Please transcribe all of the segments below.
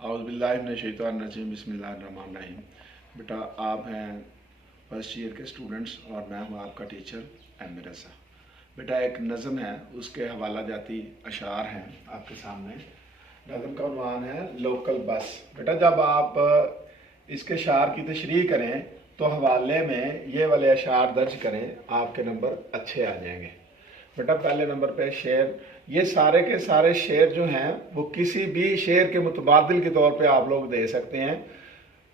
औज़ुबिल्लाहिमिनश्शैतानिर्रजीम बिस्मिल्लाहिर्रहमानिर्रहीम। बेटा आप हैं फर्स्ट ईयर के स्टूडेंट्स और मैं हूँ आपका टीचर एम रज़ा। बेटा एक नज़म है, उसके हवाला जाती अशार हैं आपके सामने। नज़म का उन्वान है लोकल बस। बेटा जब आप इसके शार की तशरीह करें तो हवाले में ये वाले अशार दर्ज करें, आपके नंबर अच्छे आ जाएंगे। बेटा पहले नंबर पे शेर, ये सारे के सारे शेर जो हैं वो किसी भी शेर के मुतबादिल के तौर पे आप लोग दे सकते हैं।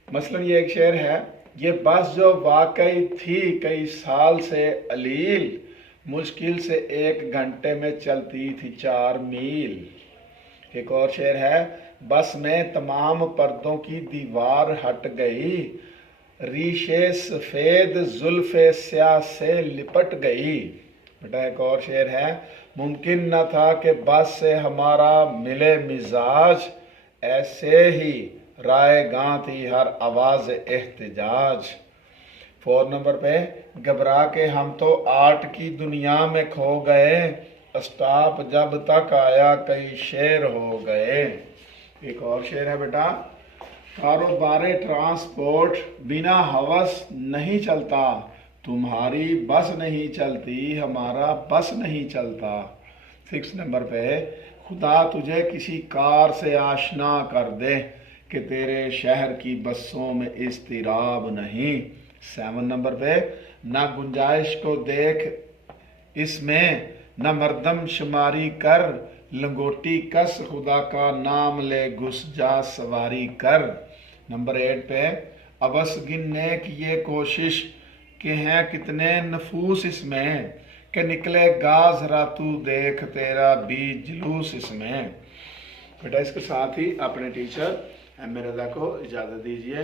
मसलन ये एक शेर है, ये बस जो वाकई थी कई साल से अलील, मुश्किल से 1 घंटे में चलती थी 4 मील। एक और शेर है, बस में तमाम पर्दों की दीवार हट गई, रीशे सफ़ेद जुल्फ़े स्याह से लिपट गई। बेटा एक और शेर है, मुमकिन न था कि बस से हमारा मिले मिजाज, ऐसे ही राय गां थी हर आवाज़ एहतिजाज। 4 नंबर पे, घबरा के हम तो आर्ट की दुनिया में खो गए, स्टाफ जब तक आया कई शेर हो गए। एक और शेर है बेटा, कारोबार ट्रांसपोर्ट बिना हवस नहीं चलता, तुम्हारी बस नहीं चलती हमारा बस नहीं चलता। 6 नंबर पे, खुदा तुझे किसी कार से आशना कर दे कि तेरे शहर की बसों में इज़्तिराब नहीं। 7 नंबर पे, ना गुंजाइश को देख इसमें न मर्दम शुमारी कर, लंगोटी कस खुदा का नाम ले घुस जा सवारी कर। नंबर 8 पे, अबस गिनने की ये कोशिश कि हैं कितने नफूस इसमें, कि निकले गाज रा तू देख तेरा भी जुलूस इसमें। बेटा इसके साथ ही अपने टीचर एम रज़ा को इजाज़त दीजिए।